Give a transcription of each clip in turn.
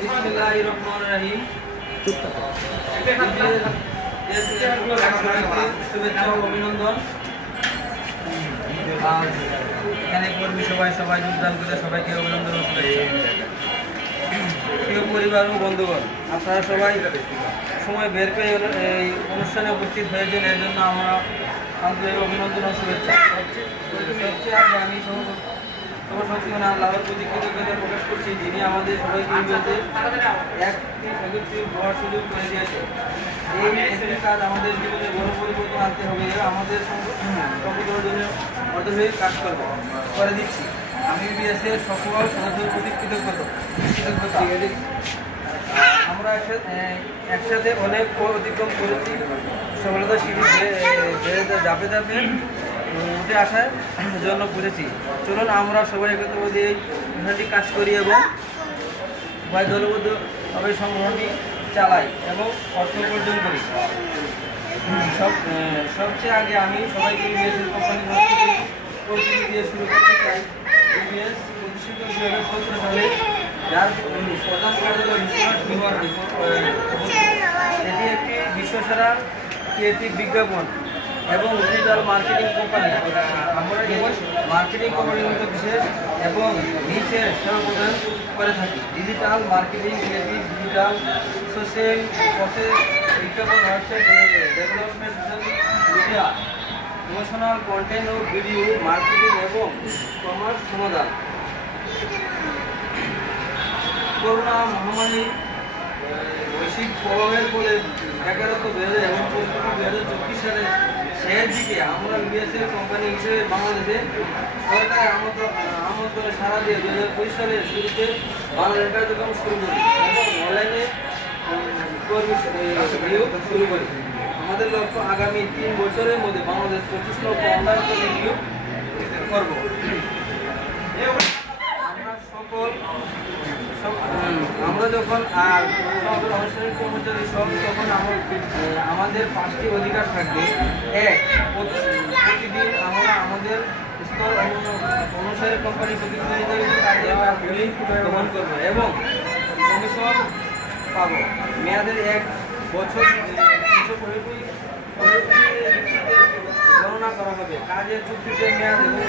বিসমিল্লাহিররহমানিররহিম। শুভেচ্ছা ও অভিনন্দন। এখানে কর্মী সবাই যোগদান করে সবাইকে অভিনন্দন ও শুভেচ্ছা। প্রিয় পরিবার ও বন্ধুগণ, আপনারা সবাই সময় বের করে এই অনুষ্ঠানে উপস্থিত হয়েছেন, এর জন্য আমরা আন্তরিক অভিনন্দন ও শুভেচ্ছা। সবচেয়ে আগে আমি সর্বশক্তিমান আল্লাহর প্রতি কৃতজ্ঞতা প্রকাশ করছি, যিনি আমাদের সবাইকে একত্রিত হওয়ার সুযোগ করে দিয়েছে। এই একটি কাজ আমাদের জীবনে বড় পরিবর্তন আনতে হবে, আমাদের সম্পদের জন্য অর্ধেক কাজ করে দিচ্ছি। আমি বিএসএর সকল সদস্যের প্রতি কৃতজ্ঞতা। আমরা একসাথে অনেক পথ অতিক্রম করেছি, সফলতা শিখেছি, ধাপে ধাপে উঠে আসার জন্য করেছি। চলুন আমরা সবাই একত্রভাবে এই মিশনটি কাজ করি এবং উভয় দলবদ্ধভাবে সংগ্রহণটি চালাই এবং অর্থ উপার্জন করি। সবচেয়ে আগে আমি সবাইকে ইবিএসের কোম্পানি পরিচিতি দিয়ে শুরু করতে চাই। ইবিএস প্রতিষ্ঠিত 2017 সালে, যার প্রধান কার্যালয় এটি একটি বিশ্বসেরা ক্রিয়েটিভ বিজ্ঞাপন এবং ডিজিটাল মার্কেটিং কোম্পানি। আমরা মার্কেটিং কোম্পানির মধ্যে বিশেষ এবং নিচের সেবা প্রদান করে থাকি। Digital marketing, creative, digital, social process, বিজ্ঞাপন, website development, media, emotional content ও ভিডিও মার্কেটিং এবং কমার্স সমাধান। করোনা মহামারী বৈশ্বিক প্রভাবের ফলে বেকারত্ব বেড়ে যায় এবং 2024 সালের শেষের দিকে আমরা ইবিএসের কোম্পানি হিসেবে বাংলাদেশে সরকারের আমন্ত্রণে সাড়া দিয়ে 2025 সালের শুরুতে বাংলাদেশ কার্যক্রম শুরু করি এবং অনলাইনে কর্মী নিয়োগ শুরু করি। আমাদের লক্ষ্য আগামী 3 বছরের মধ্যে বাংলাদেশ 25 লক্ষ অনলাইন কর্মী নিয়োগ করব। আমরা যখন আনুষ্ঠানিক কর্মচারী সব, তখন আমাদের 5টি অধিকার থাকবে। এক, প্রতিদিন আমরা আমাদের স্তর অনুসারে কোম্পানি প্রতিনিধিত্ব কাজে গ্রহণ করবো এবং কমিশন পাবো। মেয়াদের 1 বছর গণনা করা হবে। কাজের চুক্তিতে মেয়াদ এবং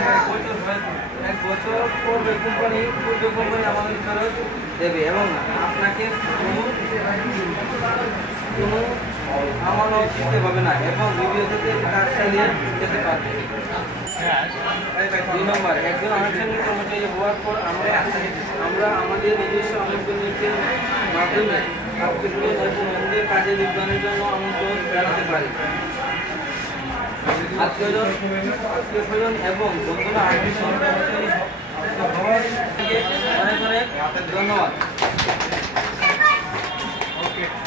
1 বছর পূর্বে কোম্পানি আমাদের ফেরত দেবে এবং আপনাকে কোনো আমানত দিতে হবে না এবং বিবিএসতে কাজ চালিয়ে যেতে পারবে। 2 নম্বর, একজন আনুষ্ঠানিক কর্মচারী হওয়ার পর আমরা আমাদের নিজস্ব আমন্ত্রণের মাধ্যমে আপনাদের কাজে যোগদানের জন্য আমন্ত্রণ জানাতে পারি। আত্মীয়-স্বজন এবং বন্ধুরা কর্মচারী হওয়ার থেকে অনেক ধন্যবাদ।